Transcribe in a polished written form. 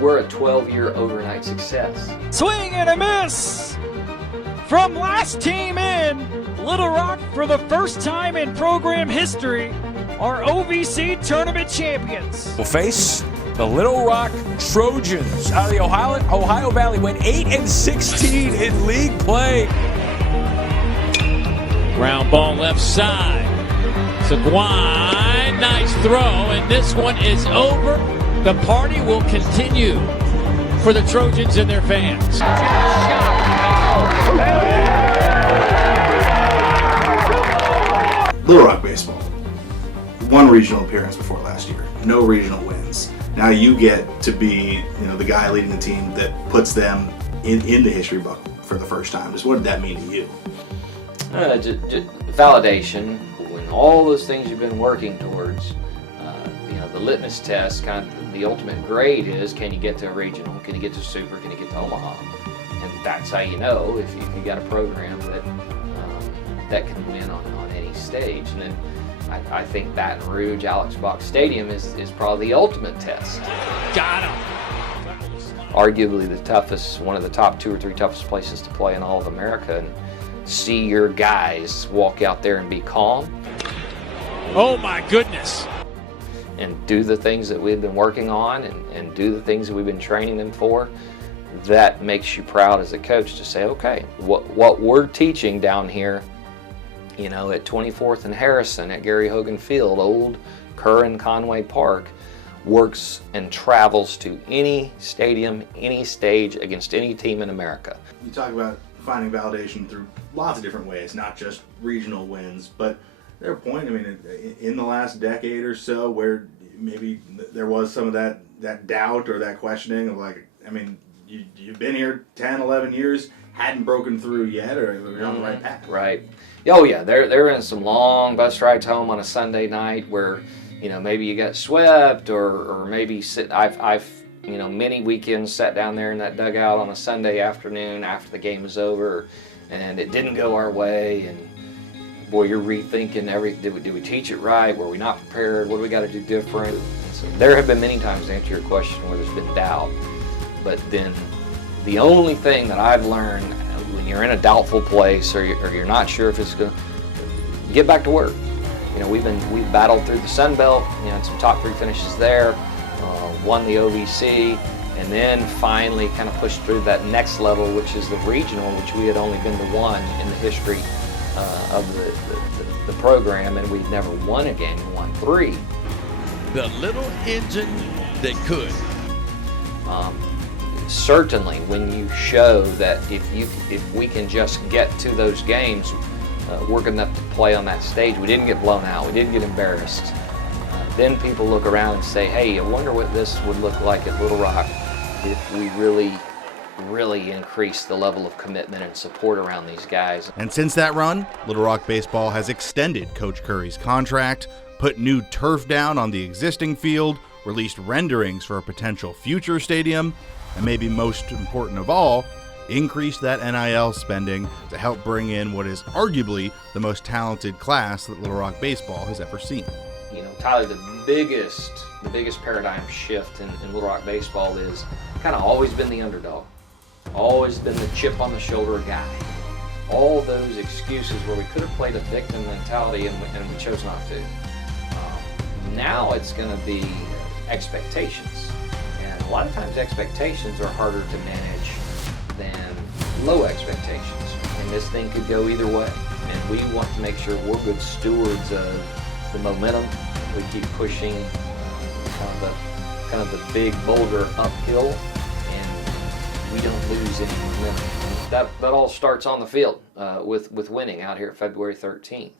we're a 12-year overnight success. Swing and a miss from last team in. Little Rock, for the first time in program history, are OVC tournament champions. Will face the Little Rock Trojans out of the Ohio Valley. Went 8-16 in league play. Ground ball left side. Seguin, nice throw, and this one is over. The party will continue for the Trojans and their fans. Little Rock baseball, one regional appearance before last year, no regional wins. Now you get to be, the guy leading the team that puts them in the history book for the first time. Just what did that mean to you? Just validation. When all those things you've been working towards, the litmus test, kind of the ultimate grade is, can you get to a regional? Can you get to Super? Can you get to Omaha? And that's how you know if you got a program that can win on any stage. And then I think Baton Rouge, Alex Box Stadium is probably the ultimate test. Got him. Arguably the toughest, one of the top 2 or 3 toughest places to play in all of America, and see your guys walk out there and be calm. Oh my goodness. And do the things that we've been working on and do the things that we've been training them for. That makes you proud as a coach to say, okay, what we're teaching down here, at 24th and Harrison, at Gary Hogan Field, old Kerr and Conway Park, works and travels to any stadium, any stage, against any team in America. You talk about finding validation through lots of different ways, not just regional wins, but there are points, in the last decade or so where maybe there was some of that doubt or that questioning of you've been here 10, 11 years, hadn't broken through yet, or you're on the right path. Right. Oh yeah, there been some long bus rides home on a Sunday night where, maybe you got swept or maybe I've many weekends sat down there in that dugout on a Sunday afternoon after the game was over and it didn't go our way, and boy, you're rethinking everything. Did we teach it right? Were we not prepared? What do we got to do different? So there have been many times, to answer your question, where there's been doubt. But then the only thing that I've learned when you're in a doubtful place or you're not sure if it's going to, get back to work. We've battled through the Sun Belt, and some top 3 finishes there, won the OVC, and then finally kind of pushed through that next level, which is the regional, which we had only been to one in the history of the program, and we'd never won a game. We won 3. The little engine that could. Certainly, when you show that if we can just get to those games, we're going to have to play on that stage. We didn't get blown out. We didn't get embarrassed. Then people look around and say, hey, I wonder what this would look like at Little Rock if we really increase the level of commitment and support around these guys. And since that run, Little Rock baseball has extended Coach Curry's contract, put new turf down on the existing field, released renderings for a potential future stadium, and maybe most important of all, increased that NIL spending to help bring in what is arguably the most talented class that Little Rock baseball has ever seen. Tyler, the biggest paradigm shift in Little Rock baseball is kind of always been the underdog, always been the chip on the shoulder guy. All those excuses where we could have played a victim mentality and we chose not to. Now it's going to be expectations, and a lot of times expectations are harder to manage than low expectations, and this thing could go either way, and we want to make sure we're good stewards of the momentum. We keep pushing kind of the big boulder uphill, and we don't lose any momentum. That all starts on the field with winning out here February 13th.